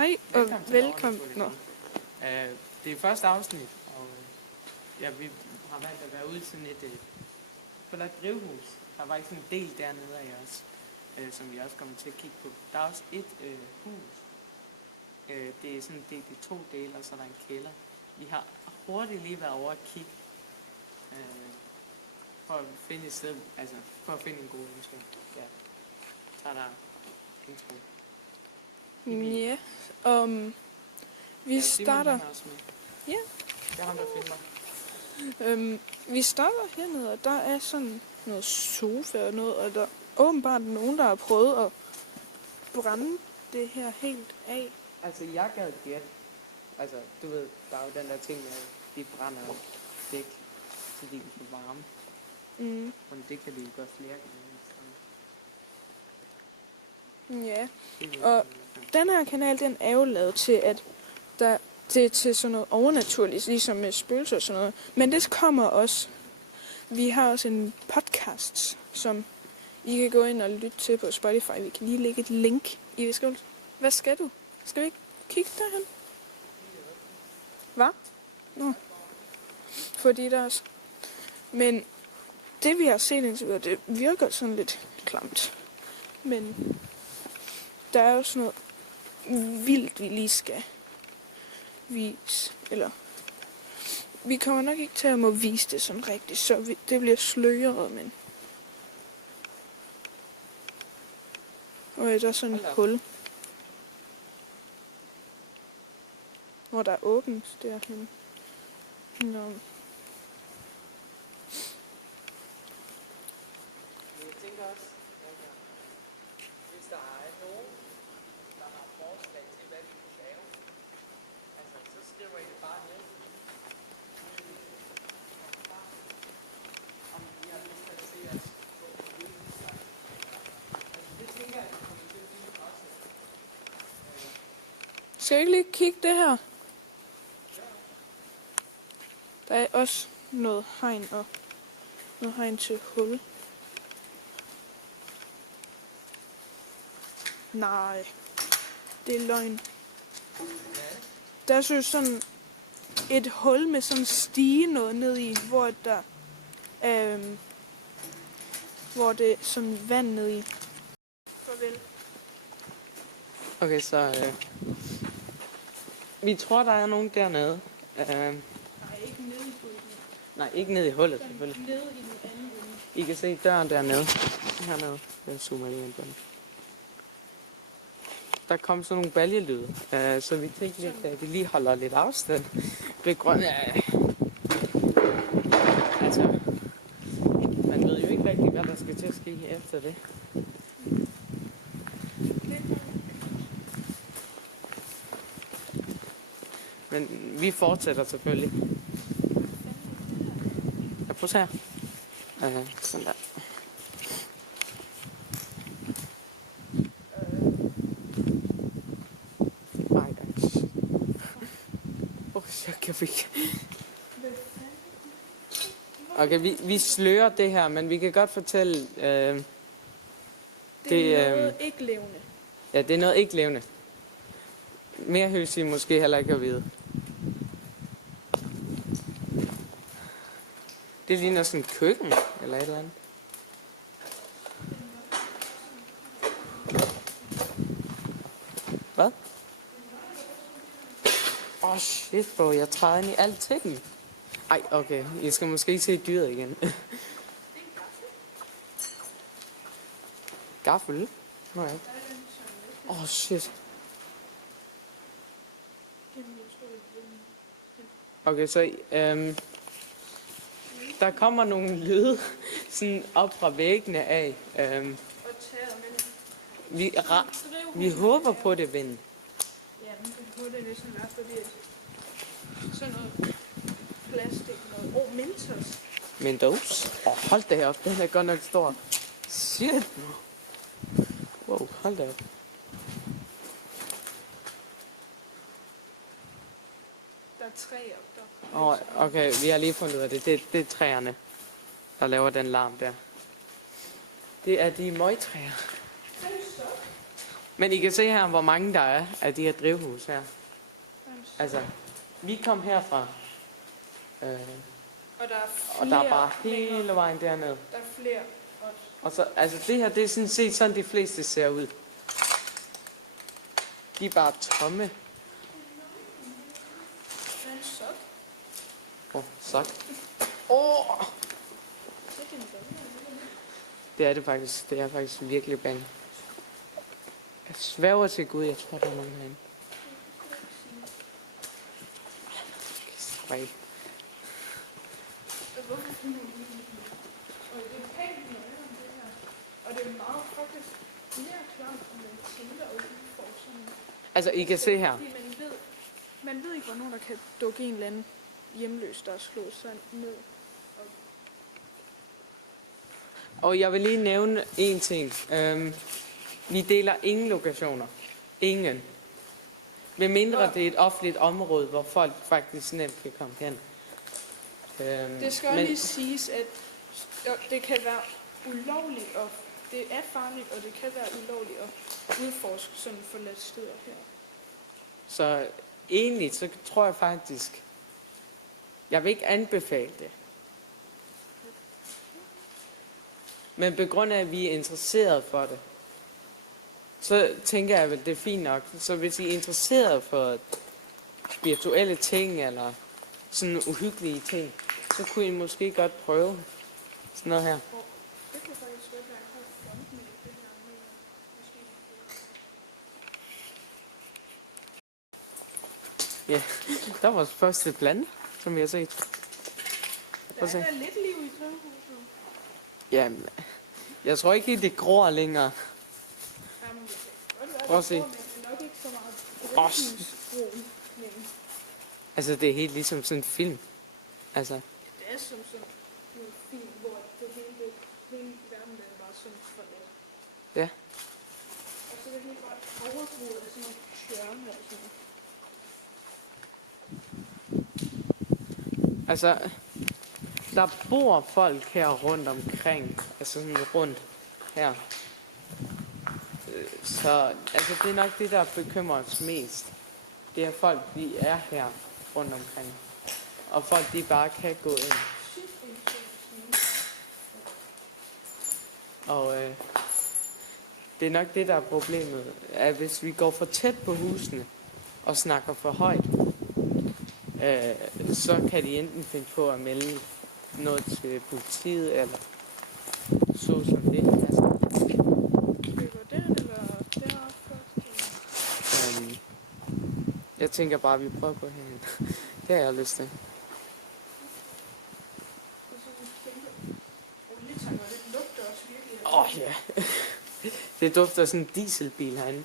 Hej og velkommen. Det er første afsnit, og vi har valgt at være ude i sådan et drivhus. Der var ikke sådan en del dernede af os, som vi også kommer til at kigge på. Der er også et hus. Det er sådan delt i 2 dele, og så er der en kælder. Vi har hurtigt lige været over at kigge, for at finde et sted, altså for at finde en god ønske. Ja. Så er der intro. Ja, vi starter. Ja. Det er ham, der filmer. Vi starter hernede, og der er sådan noget sofa og noget, og der er åbenbart nogen, der har prøvet at brænde det her helt af. Altså, jeg gad gæt. Altså, du ved, der er jo den der ting med, at de brænder dæk, så de kan få varme. Men det kan de jo gøre flere gange. Ja, og den her kanal, den er jo lavet til, at det er til sådan noget overnaturligt, ligesom med spøgelser og sådan noget. Men det kommer også. Vi har også en podcast, som I kan gå ind og lytte til på Spotify. Vi kan lige lægge et link i beskrivelsen. Hvad skal du? Skal vi ikke kigge derhen? Hvad? Nå. Fordi der også. Men det vi har set indtil videre, det virker sådan lidt klamt. Men der er jo sådan noget vildt, vi lige skal vise. Eller vi kommer nok ikke til at må vise det sådan rigtigt, så det bliver sløret, men. Og der er sådan et hul. Hvor der er åbent derhen. Nå. Jeg tænker også, hvis der er nogen, der har forslag til, hvad vi kunne lave, altså, så skriver I det bare ned. Om vi har lyst til at se os på hvilken slags. Altså, det tænker jeg, det kommer til at blive også. Skal jeg ikke lige kigge det her? Der er også noget hegn og noget hegn til hul. Nej, det er løgn. Der er sådan et hul med sådan stige noget ned i, hvor der hvor det er sådan vand ned i. Farvel. Okay, så vi tror, der er nogen dernede. Nej, ikke nede i hullet. Nej, ikke nede i hullet, selvfølgelig. Nede i den anden ende. I kan se døren dernede. Hernede. Jeg zoomer lige ind på den. Der kom sådan nogle baljelyde, så vi tænkte lidt, at vi lige holder lidt afstand ved grund af. Altså, man ved jo ikke rigtig, hvad der skal til at ske efter det. Men vi fortsætter selvfølgelig. Jeg prøver her. Sådan der. Okay, vi slører det her, men vi kan godt fortælle. Det er noget ikke levende. Ja, det er noget ikke levende. Mere højst I måske heller ikke at vide. Det ligner sådan et køkken, eller et eller andet. Hvad? Shit, bro, jeg træder ind i alting. Ej, okay, I skal måske se dyret igen. Gaffel? Nej. Shit. Okay, så der kommer nogle lyde sådan op fra væggene af. Vi håber på det vind. Ja, men det er sådan der, fordi sådan noget plastik noget. Mentos. Mentos? Hold da op, den er godt nok stor. Shit, bro. Wow, hold da op. Der er træer op der. Okay, vi har lige fundet ud af det. Det er træerne, der laver den larm der. Det er de møgtræer. Men I kan se her, hvor mange der er af de her drivhus her. Altså, vi kom herfra. Og der er flere. Og der er bare hele vejen dernede. Der er flere. Og så, altså det her, det er sådan set sådan, de fleste ser ud. De er bare tomme. Sok. Det er det faktisk. Det er faktisk virkelig bang. Jeg sværger til Gud, jeg tror, der er nogen herinde. Right. Og det er meget faktisk mere klart, at man tænker ud for sådan. Altså, I kan se her. Fordi man ved ikke, hvornår der kan dukke en eller anden hjemløs, der slår sig ned. Og jeg vil lige nævne en ting. Vi deler ingen lokationer. Ingen. Med mindre det er et offentligt område, hvor folk faktisk nemt kan komme hen. Det skal også lige siges, at det kan være ulovligt, og det er farligt, og det kan være ulovligt at udforske sådan forladt steder her. Så egentlig, så tror jeg faktisk, jeg vil ikke anbefale det. Men på grund af, at vi er interesseret for det, så tænker jeg, at det er fint nok. Så hvis I er interesseret for spirituelle ting, eller sådan uhyggelige ting, så kunne I måske godt prøve sådan noget her. Det kan faktisk godt være højt frontende, det her med, måske. Ja, der var vores første plante, som vi har set. Der er lidt liv i drivhuset. Jamen, jeg tror ikke helt, det gror længere. Prøv at se. Det er nok ikke så meget drivhusbrug, men Altså, det er helt ligesom sådan en film. Altså, det er som sådan en film, hvor det hele verden er bare sådan forladt. ja. Og så er det helt bare overbrug af sådan nogle tjørne og sådan noget. Altså, der bor folk her rundt omkring. Altså sådan rundt her. Så altså, det er nok det, der bekymrer os mest. Det er folk, de er her rundt omkring. Og folk, de bare kan gå ind. Og det er nok det, der er problemet. At hvis vi går for tæt på husene og snakker for højt, så kan de enten finde på at melde noget til politiet, eller så som det. Løber den eller deroppe først? Jeg tænker bare, at vi prøver på herhen. Det har jeg lyst til. Ja. Det dufter sådan en dieselbil herinde.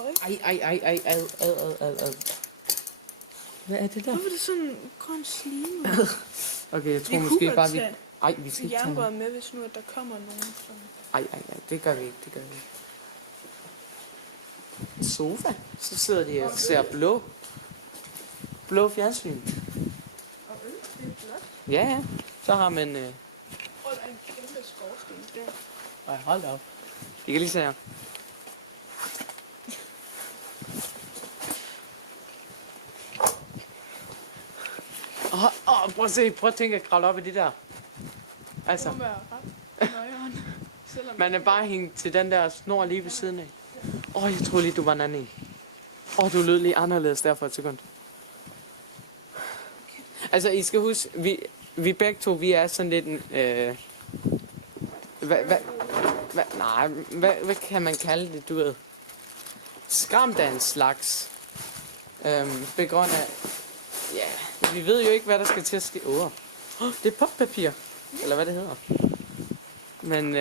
Ad. Hvad er det der? Hvorfor er det sådan en grøn slime? Okay, jeg tror måske bare, vi... vi skal ikke tage jernbrød med, hvis nu at der kommer nogen. Som... det gør vi ikke, En sofa. Så sidder de og ser blå fjernsyn. Og øl, det er blot. Ja. Så har man... Og der er en kæmpe skorsten der. Ej, hold da op. I kan lige se her. Prøv at tænke at kravle op i det der. Altså, Det må være ret nøjeren. man er bare hængt til den der snor lige ved siden af. Jeg troede lige, du var en anden. Du lød lige anderledes der for et sekund. Altså, I skal huske, vi begge to, vi er sådan lidt en... Hvad kan man kalde det, du ved? Skræmt af en slags. På grund af... Ja, vi ved jo ikke, hvad der skal til at ske. Det er poppapir. Eller hvad det hedder. Men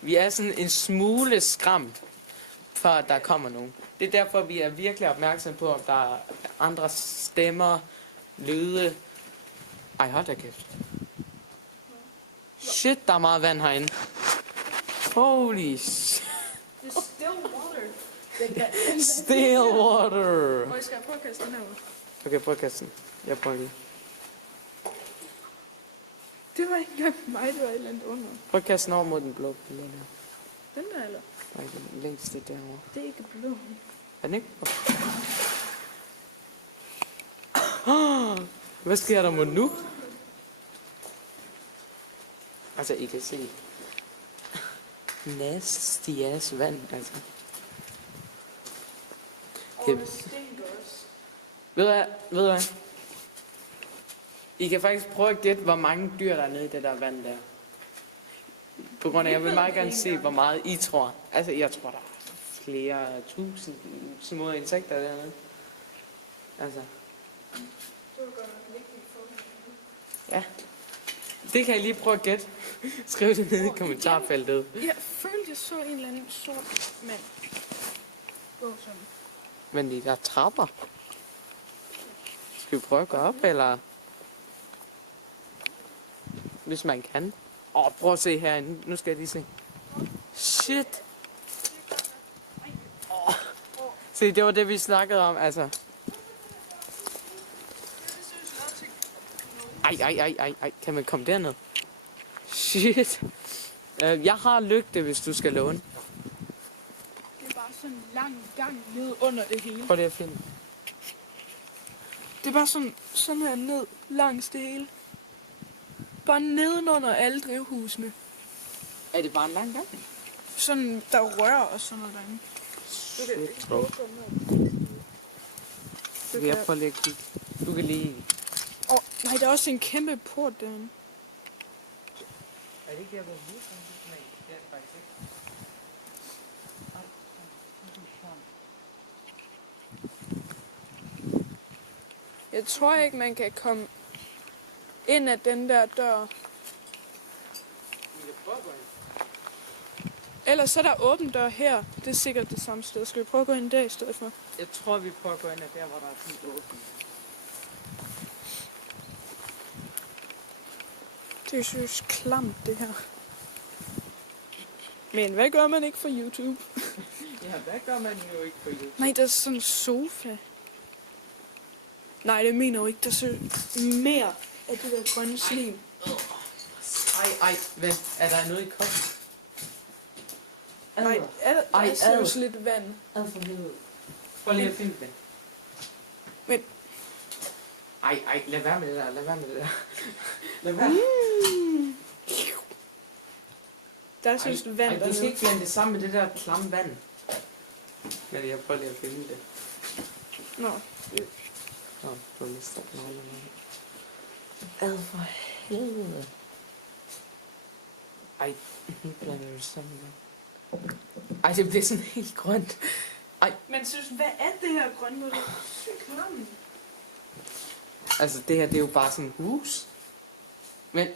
vi er sådan en smule skræmt, for at der kommer nogen. Det er derfor, vi er virkelig opmærksom på, om der er andre stemmer, lyde. Hold da kæft. Shit, der er meget vand herinde. Holy shit. Det er still water. Still water. Og jeg skal prøve at kaste den her ud. Okay, prøv at kaste den. Jeg prøver lige. Det var ikke engang mig, det var et eller andet under. Prøv at kaste den over mod den blå pille der. Den der, eller? Nej, den længste derovre. Det er ikke blå. Er den ikke? Hvad sker der mod nu? Altså, I kan se. Nasty ass vand, altså. Og det stinker også. Ved du hvad? I kan faktisk prøve at gætte, hvor mange dyr der er nede i det der vand der. På grund af, jeg vil meget gerne se, hvor meget I tror. Altså, jeg tror, der er flere tusind små insekter dernede. Altså. Ja. Det kan I lige prøve at gætte. Skriv det nede i kommentarfeltet. Jeg følte, jeg så en eller anden sort mand. Gå sådan. Men de der trapper. Skal vi prøve at gå op, eller? Hvis man kan. Prøv at se herinde. Nu skal jeg lige se. Shit. Se, det var det, vi snakkede om, altså. Ej. Kan man komme derned? Shit. Jeg har lygte, hvis du skal låne. Det er bare sådan en lang gang ned under det hele. Prøv lige at finde. Det er bare sådan her ned langs det hele. Bare nedenunder alle drivhusene. Er det bare en lang gang? Sådan, der rører og sådan noget derinde. Skal jeg prøve lige at kigge? Du kan lige... Nej, der er også en kæmpe port derinde. Er det ikke der, hvor vi er? Nej, det er det faktisk ikke. Jeg tror ikke, man kan komme ind af den der dør. Ellers er der åben dør her. Det er sikkert det samme sted. Skal vi prøve at gå ind der i stedet for? Jeg tror, vi prøver at gå ind af der, hvor der er sådan åbent. Det er synes klamt, det her. Men hvad gør man ikke for YouTube? Ja, hvad gør man jo ikke for YouTube? Nej, der er sådan en sofa. Nej, det mener jeg jo ikke. Der ser mere af det der grønne slim. Ej, hvad? Er der noget i koppen? Nej, der ser lidt vand. Ad for helvede. Prøv lige at finde den. Men... Ej, lad være med det der, lad være. Der er sådan vand dernede. Du skal ikke blande det sammen med det der klamme vand. Men jeg prøver lige at finde det. Nå. Du har mistet den alle med. Ad for helvede. Ej, nu blander du sammen med. Ej, det bliver sådan helt grønt. Ej. Men synes, hvad er det her grønne? Det er sygt klamt. Altså, det her, det er jo bare sådan et hus. Men,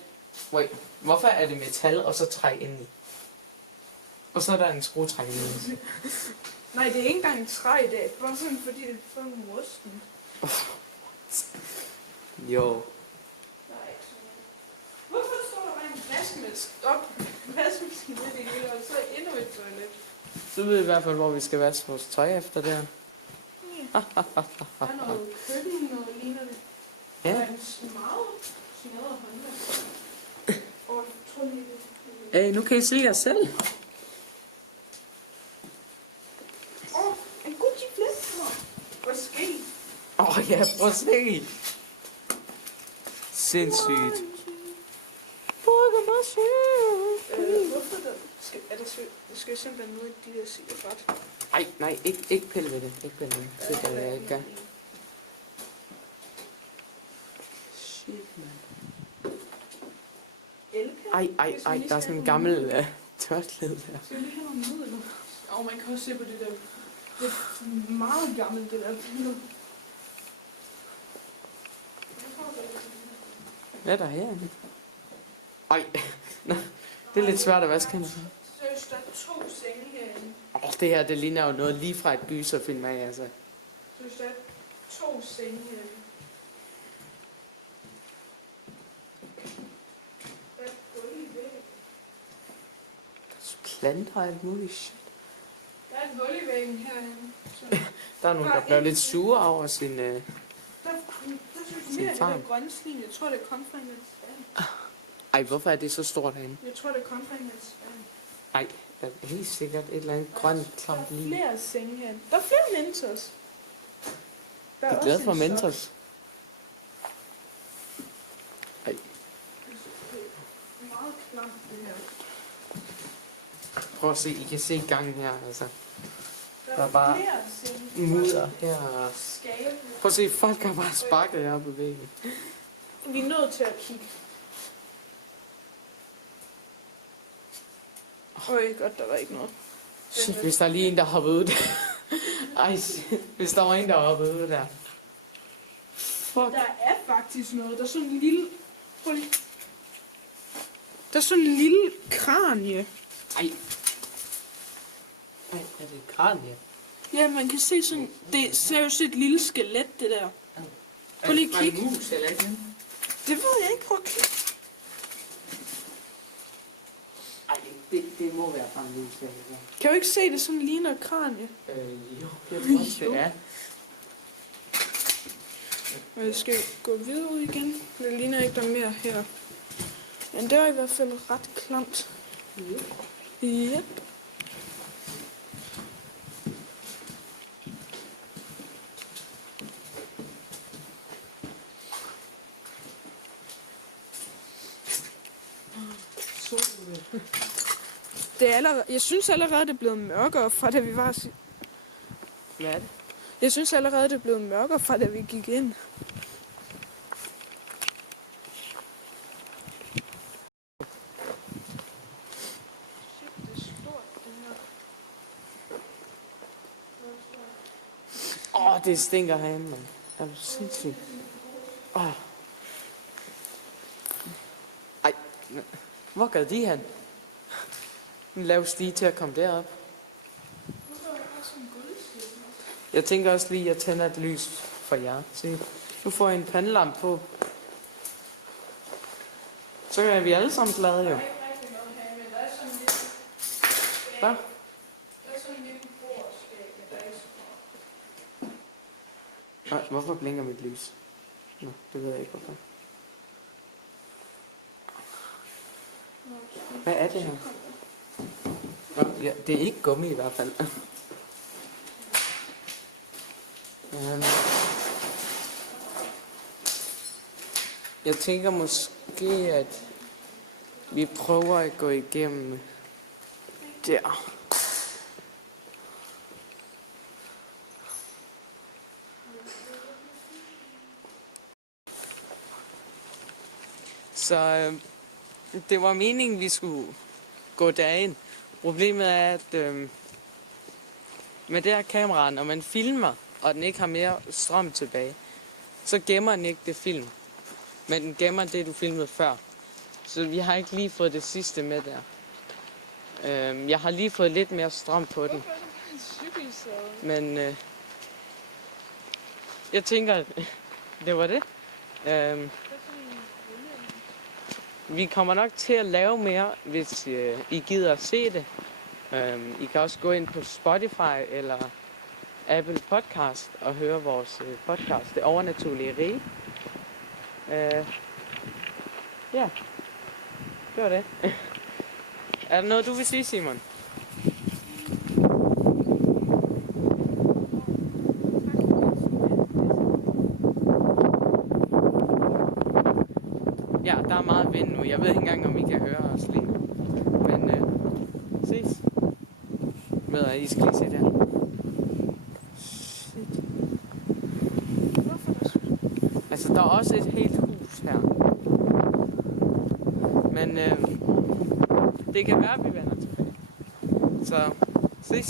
wait, hvorfor er det metal, og så træk ind i? Og så er der en skruetræk nede. Nej, det er ikke engang træ i dag. Bare sådan, fordi det er fucking rusten. Jo. Nej, hvorfor står der bare en vaskemaskine i det hele, og så endnu et toilet? Så ved vi i hvert fald, hvor vi skal vaske vores tøj efter det her. Ja. Der er noget køkken, noget ligner det. Ja. Der er en smadret håndværk. Og jeg tror lige det. Nu kan I se jer selv. En Gucci flip. Måske. Ja, prøv at se. Sindssygt. Hvorfor der? Der skal simpelthen noget i de der cigaret. Nej, ikke pille ved det. Ikke pille ved det. Det kan jeg ikke gøre. Shit, man. Ej, der er sådan en gammel tørklæde der. Skal vi lige have nogle midler? Og man kan også se på det der. Det er meget gammelt, det der. Hvad er der herinde? Ej, nå, det er lidt svært at vaske hende. Seriøst, der er 2 senge herinde. Det her, det ligner jo noget lige fra et gyserfilm af, altså. Seriøst, der er 2 senge herinde. Der er et gulv i væggen. Planter og alt muligt shit. Der er et hul i væggen herinde. Der er nogen, der bliver lidt sure over sin... Der synes mere af det der grønne slim. Jeg tror, det kom fra en Ej, hvorfor er det så stort herinde? Jeg tror, det kom fra en spand. Ej, der er helt sikkert et eller andet grønt Der klamt er lige. flere senge her. Der er flere Mentos. Der Jeg er også glad en for sok. Mentos. Ej, Det er meget klamt, det her. prøv at se, I kan se gangen her, altså. Der Der er bare flere senge. mudder her. Skabe. Prøv at se, folk har bare sparket her på væggen. Vi er nødt til at kigge. Øj, godt, der var ikke noget. Shit, hvis der er lige en, der hopper ud. Ej, shit, hvis der var en, der hoppede ud der. Fuck. Der er faktisk noget. Der er sådan en lille... Prøv lige. Der er sådan en lille kranie. Ej. Ej, er det et kranie? Ja, man kan se sådan... Det ser jo et lille skelet, det der. Prøv lige at Er det kigge. en mus eller ikke? Det ved jeg ikke. Prøv at kigge. Ej, det må være fra en mus. Det her. Kan du ikke se, det sådan ligner et kranie? Jo, jeg tror også, det er. Og jeg skal gå videre ud igen. Det ligner ikke, der er mere her. Men det var i hvert fald ret klamt. Yep. Det er allerede, jeg synes allerede, det er blevet mørkere fra da vi var... Hvad er det? Jeg synes allerede, det er blevet mørkere fra da vi gik ind. Det stinker herinde, mand. Er du sindssygt? Ej, hvor gad de hen? En lav stige til at komme derop. Jeg tænker også lige, at jeg tænder et lys for jer. Se, nu får jeg en pandelampe på. Så er vi alle sammen glade, jo. Hvad? Nej, hvorfor blinker mit lys? Nå, det ved jeg ikke, hvorfor. Hvad er det her? Nå, ja, det er ikke gummi i hvert fald. Jeg tænker måske, at vi prøver at gå igennem der. Så det var meningen, vi skulle gå derind. Problemet er, at med det her kamera, når man filmer, og den ikke har mere strøm tilbage, så gemmer den ikke det film. Men den gemmer det, du filmede før. Så vi har ikke lige fået det sidste med der. Jeg har lige fået lidt mere strøm på den. Men jeg tænker, at det var det. Vi kommer nok til at lave mere, hvis I gider at se det. I kan også gå ind på Spotify eller Apple Podcast og høre vores podcast, Det Overnaturlige Rige. Ja, det var det. Er der noget, du vil sige, Simon? Ja, der er meget vind nu. Jeg ved ikke engang, om I kan høre os lige nu. Men ses. Med at I skal lige se der. Shit. Altså, der er også et helt hus her. Men det kan være, at vi vender tilbage. Så ses.